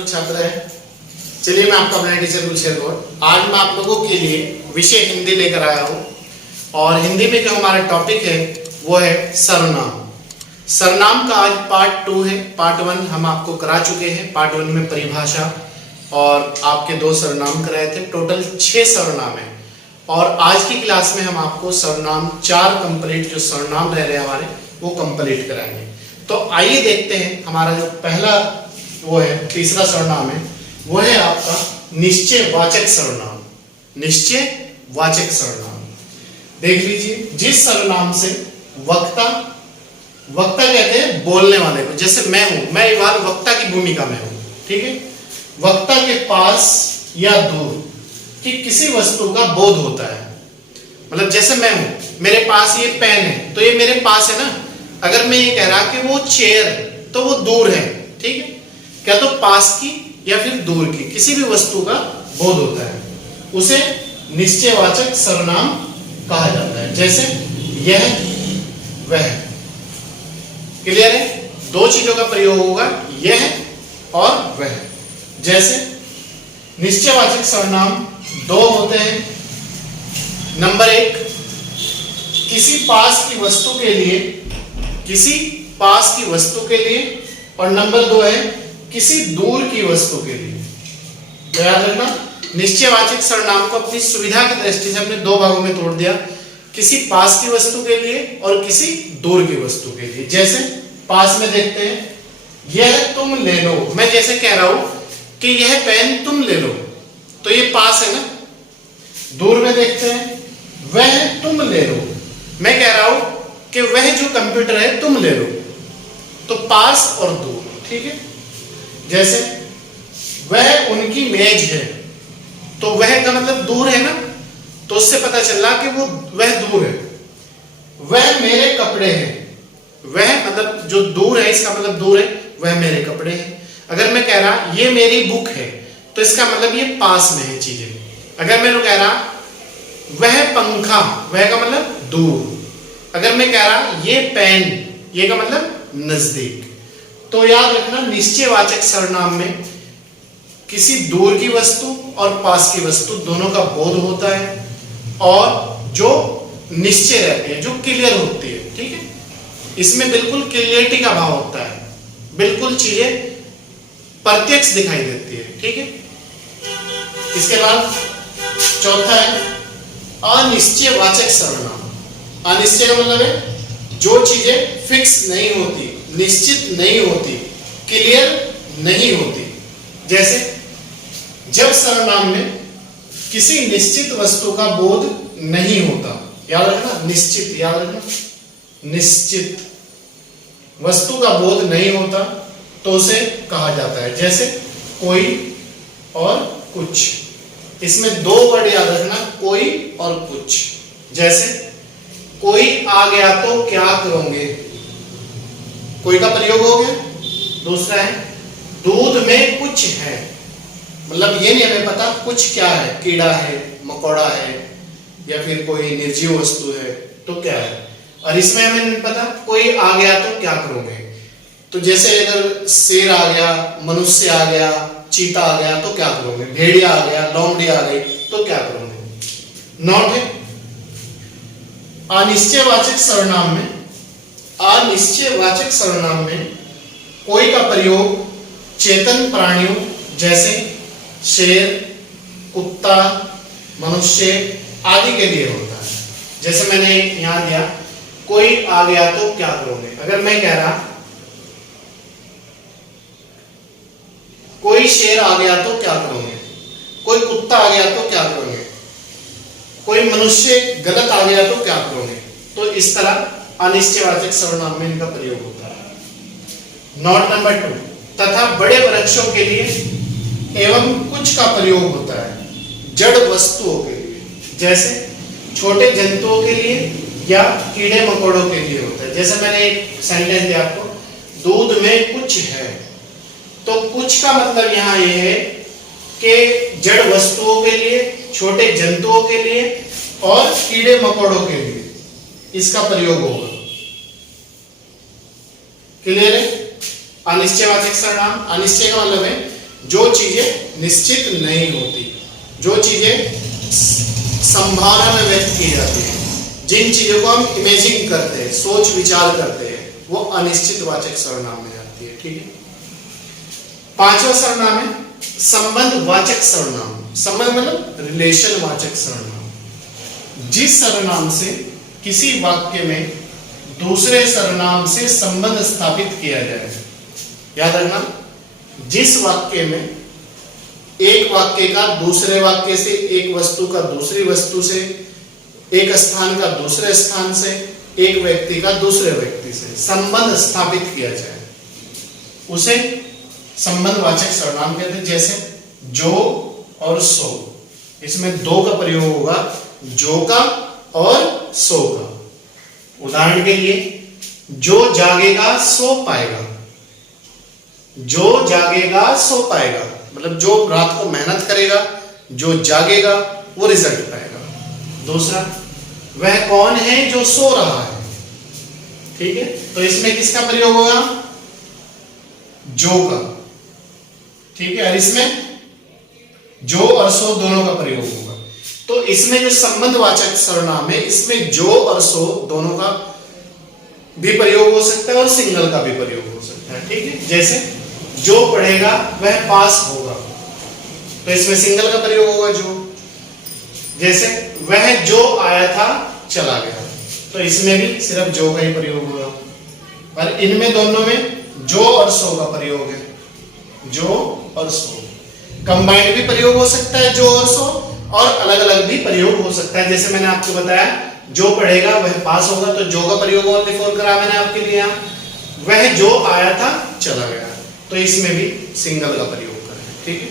लोग छात्र हैं। चलिए मैं आपका अपना टीचर गुलशेर गौर। आज मैं आप लोगों के लिए विषय हिंदी लेकर आया हूँ और हिंदी में जो हमारा टॉपिक है वो है सर्वनाम। सर्वनाम का आज पार्ट 2 है। पार्ट 1 हम आपको करा चुके हैं। पार्ट 1 में परिभाषा और आपके 2 सर्वनाम कराए थे। टोटल 6 सर्वनाम है और आज की क्लास में हम आपको सर्वनाम 4 कंप्लीट जो सर्वनाम रह रहे हैं हमारे वो कंप्लीट कराएंगे। तो आइए देखते हैं हमारा जो पहला वो है तीसरा सर्वनाम है वो है आपका निश्चयवाचक सर्वनाम। निश्चयवाचक सर्वनाम देख लीजिए, जिस सर्वनाम से वक्ता कहते हैं बोलने वाले को, जैसे मैं हूं, मैं इवाल वक्ता की भूमिका में हूं, ठीक है। वक्ता के पास या दूर कि किसी वस्तु का बोध होता है। मतलब जैसे मैं हूं, मेरे पास ये पेन है तो ये मेरे पास है ना। अगर मैं ये कह रहा कि वो चेयर है तो वो दूर है, ठीक है। क्या तो पास की या फिर दूर की किसी भी वस्तु का बोध होता है, उसे निश्चयवाचक सर्वनाम कहा जाता है। जैसे यह, वह। क्लियर है? 2 चीजों का प्रयोग होगा, यह और वह। जैसे निश्चयवाचक सर्वनाम 2 होते हैं। नंबर 1 किसी पास की वस्तु के लिए, किसी पास की वस्तु के लिए, और नंबर 2 है किसी दूर की वस्तु के लिए। तो याद रखना, निश्चयवाचक सर्वनाम को अपनी सुविधा की दृष्टि से हमने 2 भागों में तोड़ दिया, किसी पास की वस्तु के लिए और किसी दूर की वस्तु के लिए। जैसे पास में देखते हैं, यह तुम ले लो। मैं जैसे कह रहा हूं कि यह पेन तुम ले लो, तो ये पास है ना। दूर में देखते हैं, वह तुम ले लो। मैं कह रहा हूं कि वह जो कंप्यूटर है तुम ले लो, तो पास और दूर, ठीक है। जैसे वह उनकी मेज है, तो वह का मतलब दूर है ना, तो उससे पता चल रहा कि वो वह दूर है। वह मेरे कपड़े हैं, वह मतलब जो दूर है इसका मतलब दूर है, वह मेरे कपड़े हैं। अगर मैं कह रहा ये मेरी बुक है तो इसका मतलब ये पास में है चीजें। अगर मैं कह रहा वह पंखा, वह का मतलब दूर। अगर मैं कह रहा ये पेन, ये का मतलब नजदीक। तो याद रखना, निश्चयवाचक सर्वनाम में किसी दूर की वस्तु और पास की वस्तु दोनों का बोध होता है और जो निश्चय रहती है, जो क्लियर होती है, ठीक है। इसमें बिल्कुल क्लियरिटी का भाव होता है, बिल्कुल चीजें प्रत्यक्ष दिखाई देती है, ठीक है। इसके बाद चौथा है अनिश्चयवाचक सर्वनाम। अनिश्चय का मतलब है जो चीजें फिक्स नहीं होती, निश्चित नहीं होती, क्लियर नहीं होती। जैसे जब सर्वनाम में किसी निश्चित वस्तु का बोध नहीं होता, याद रखना, निश्चित, याद रखना, निश्चित वस्तु का बोध नहीं होता तो उसे कहा जाता है। जैसे कोई और कुछ। इसमें 2 वर्ड याद रखना, कोई और कुछ। जैसे कोई आ गया तो क्या करोगे, कोई का प्रयोग हो गया। दूसरा है दूध में कुछ है, मतलब ये नहीं हमें पता कुछ क्या है, कीड़ा है, मकोड़ा है या फिर कोई निर्जीव वस्तु है तो क्या है। और इसमें हमें नहीं पता कोई आ गया तो क्या करोगे। तो जैसे अगर शेर आ गया, मनुष्य आ गया, चीता आ गया तो क्या करोगे, भेड़िया आ गया, लोमड़ी आ गई तो क्या करोगे। नोट है अनिश्चयवाचक सर्वनाम में, अनिश्चयवाचक सर्वनाम में कोई का प्रयोग चेतन प्राणियों जैसे शेर, कुत्ता, मनुष्य आदि के लिए होता है। जैसे मैंने यहां दिया कोई आ गया तो क्या करोगे। अगर मैं कह रहा कोई शेर आ गया तो क्या करोगे, कोई कुत्ता आ गया तो क्या करोगे, कोई मनुष्य गलत आ गया तो क्या करोगे, तो इस तरह अनिश्चयवाचक सर्वनाम में इनका प्रयोग होता है। नोट नंबर 2 तथा बड़े वृक्षों के लिए एवं कुछ का प्रयोग होता है जड़ वस्तुओं के लिए। जैसे छोटे जंतुओं के लिए या कीड़े मकोड़ों के लिए होता है। जैसे मैंने एक सेंटेंस दिया आपको, दूध में कुछ है, तो कुछ का मतलब यहां यह है कि जड़ वस्तुओं के लिए, छोटे जंतुओं के लिए और कीड़े मकोड़ों के लिए इसका प्रयोग होगा। क्लियर है? अनिश्चयवाचक सर्वनाम, अनिश्चय का मतलब है जो चीजें निश्चित नहीं होती, जो चीजें संभावना में व्यक्त की जाती है, जिन चीजों को हम इमेजिन करते हैं, सोच विचार करते हैं, वो अनिश्चित वाचक सर्वनाम में आती है। ठीक है। पांचवा सर्वनाम है संबंध वाचक सर्वनाम। संबंध मतलब रिलेशन वाचक सर्वनाम। जिस सर्वनाम से किसी वाक्य में दूसरे सर्वनाम से संबंध स्थापित किया जाए। याद रखना, जिस वाक्य में एक वाक्य का दूसरे वाक्य से, एक वस्तु का दूसरी वस्तु से, एक स्थान का दूसरे स्थान से, एक व्यक्ति का दूसरे व्यक्ति से संबंध स्थापित किया जाए, उसे संबंधवाचक सर्वनाम कहते हैं। जैसे जो और सो, इसमें दो का प्रयोग होगा, जो का और सो का। उदाहरण के लिए, जो जागेगा सो पाएगा। जो जागेगा सो पाएगा मतलब जो रात को मेहनत करेगा, जो जागेगा वो रिजल्ट पाएगा। दूसरा, वह कौन है जो सो रहा है। ठीक है, तो इसमें किसका प्रयोग होगा? जो का। ठीक है, और इसमें जो और सो दोनों का प्रयोग होगा। तो इसमें जो संबंधवाचक सर्वनाम है, इसमें जो और सो दोनों का भी प्रयोग हो सकता है और सिंगल का भी प्रयोग हो सकता है। ठीक है, जैसे जो पढ़ेगा वह पास होगा, तो इसमें सिंगल का प्रयोग होगा जो। जैसे वह जो आया था चला गया, तो इसमें भी सिर्फ जो का ही प्रयोग होगा। और इनमें दोनों में जो और सो का प्रयोग है। जो और सो कंबाइंड भी प्रयोग हो सकता है, जो और सो, और अलग अलग भी प्रयोग हो सकता है। जैसे मैंने आपको बताया, जो पढ़ेगा वह पास होगा, तो जो का प्रयोग ओनली फॉर करा मैंने आपके लिए। यहाँ वह जो आया था चला गया, तो इसमें भी सिंगल का प्रयोग करें। ठीक है,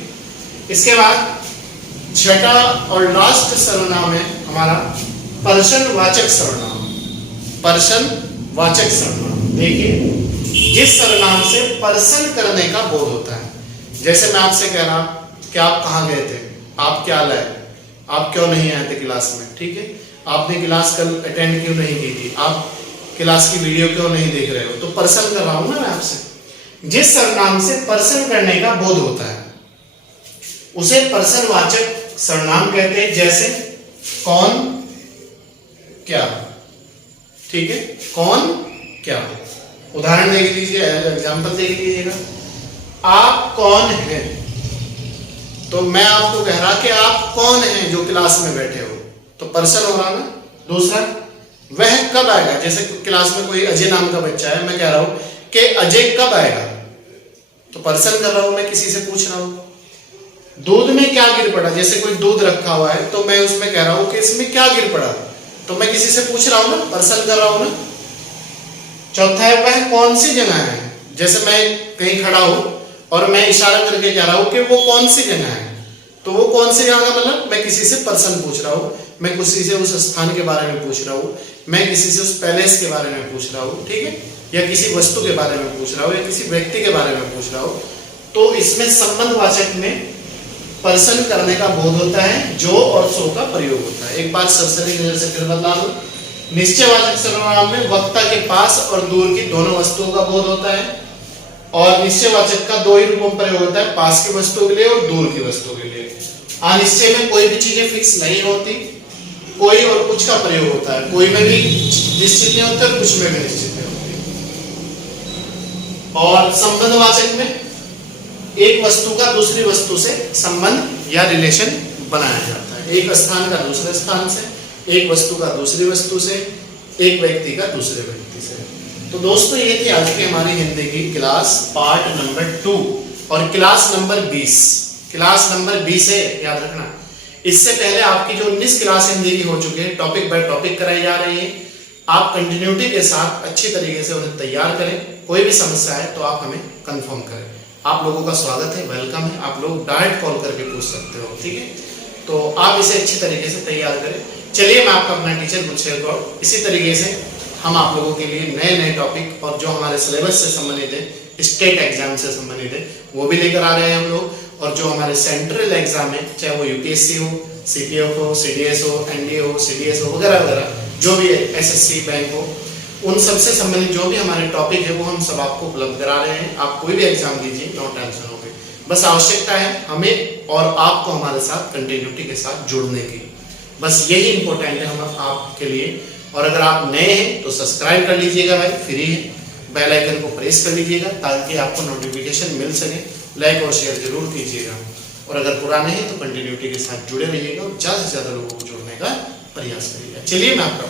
इसके बाद छठा और लास्ट सर्वनाम है हमारा पर्सनवाचक सर्वनाम। पर्सनवाचक सर्वनाम, देखिए, जिस सर्वनाम से पर्सन करने का बोध होता है। जैसे मैं आपसे कह रहा कि आप कहाँ गए थे, आप क्या लाए, आप क्यों नहीं आए थे क्लास में। ठीक है, आपने क्लास कल अटेंड क्यों नहीं की थी, आप क्लास की वीडियो क्यों नहीं देख रहे हो, तो पर्सन कर रहा हूं ना मैं आपसे। जिस सर्वनाम से पर्सन करने का बोध होता है उसे पर्सनवाचक सर्वनाम कहते हैं। जैसे कौन, क्या। ठीक है, कौन, क्या। उदाहरण देख लीजिए, एग्जांपल देख लीजिएगा। आप कौन हैं, तो मैं आपको कह रहा कि आप कौन हैं जो क्लास में बैठे हो, तो पर्सन हो रहा ना। दूसरा, वह कब आएगा। जैसे क्लास में कोई अजय नाम का बच्चा है, मैं कह रहा हूं कि अजय कब आएगा, तो पर्सन कर रहा हूं, मैं किसी से पूछ रहा हूं। दूध में क्या गिर पड़ा, जैसे कोई दूध रखा हुआ है, तो मैं उसमें कह रहा हूं कि इसमें क्या गिर पड़ा, तो मैं किसी से पूछ रहा हूं ना, पर्सन कर रहा हूं ना। चौथा है, वह कौन सी जगह है। जैसे मैं कहीं खड़ा हूं और मैं इशारा करके कह रहा हूं कि वो कौन सी जगह है, तो वो कौन सी जगह का मतलब मैं किसी से पर्सन पूछ रहा हूं, मैं किसी से उस स्थान के बारे में पूछ रहा हूं, मैं किसी से उस पैलेस के बारे में पूछ रहा हूं। ठीक है, या किसी वस्तु के बारे में पूछ रहा हूं, या किसी व्यक्ति के बारे में पूछ रहा हूं। तो इसमें संबंधवाचक में पर्सन करने का बोध होता है, जो और सो का प्रयोग होता है। एक बात सरसरी नजर से फिर बता दूं, निश्चयवाचक सर्वनाम में वक्ता के पास और दूर की दोनों वस्तुओं का बोध होता है, और निश्चयवाचक का दो ही रूपों में प्रयोग होता है, पास की वस्तु के लिए और दूर की वस्तु के लिए। अनिश्चय में कोई भी चीजें फिक्स नहीं होती, कोई और कुछ का प्रयोग होता है, कोई में भी निश्चित नहीं होता, कुछ में भी निश्चित नहीं होती। और संबंधवाचक में एक वस्तु का दूसरी वस्तु से संबंध या रिलेशन बनाया जाता है। एक स्थान का दूसरे स्थान से, एक वस्तु का दूसरी वस्तु से, एक व्यक्ति का दूसरे व्यक्ति से। तो दोस्तों, ये थी आज की हमारी हिंदी की क्लास पार्ट नंबर 2 और क्लास नंबर 20। क्लास नंबर 20 है, याद रखना। इससे पहले आपकी जो 19 क्लास हिंदी की हो चुकी है, टॉपिक बाय टॉपिक कराई जा रही है। आप कंटिन्यूटी के साथ अच्छी तरीके से उन्हें तैयार करें। कोई भी समस्या है तो आप हमें कंफर्म करें। आप लोगों का स्वागत है, वेलकम है। आप लोग डायरेक्ट कॉल करके पूछ सकते हो। ठीक है, तो आप इसे अच्छी तरीके से तैयार करें। चलिए, मैं आपका अपना टीचर गुलशेर गौड़। इसी तरीके से हम आप लोगों के लिए नए नए टॉपिक और जो हमारे सिलेबस से संबंधित है, स्टेट एग्जाम से संबंधित है, वो भी लेकर आ रहे हैं हम लोग। और जो हमारे सेंट्रल एग्जाम है, चाहे वो यूपीएससी हो, सीपीएफ हो, सीडीएस हो, एनडीए हो, सीडीएस हो, वगैरह वगैरह, जो भी है, एसएससी, बैंक हो, उन सबसे संबंधित जो भी हमारे टॉपिक है वो हम सब आपको उपलब्ध करा रहे हैं। आप कोई भी एग्जाम दीजिए, नो टेंशन हो गई। बस आवश्यकता है हमें और आपको हमारे साथ कंटिन्यूटी के साथ जुड़ने की। बस यही इंपॉर्टेंट है हम आपके लिए। और अगर आप नए हैं तो सब्सक्राइब कर लीजिएगा भाई, फ्री है। बेल आइकन को प्रेस कर लीजिएगा ताकि आपको नोटिफिकेशन मिल सके। लाइक और शेयर जरूर कीजिएगा। और अगर पुराने हैं तो कंटिन्यूटी के साथ जुड़े रहिएगा और ज़्यादा से ज़्यादा लोगों को जोड़ने का प्रयास करिएगा। चलिए मैं आपका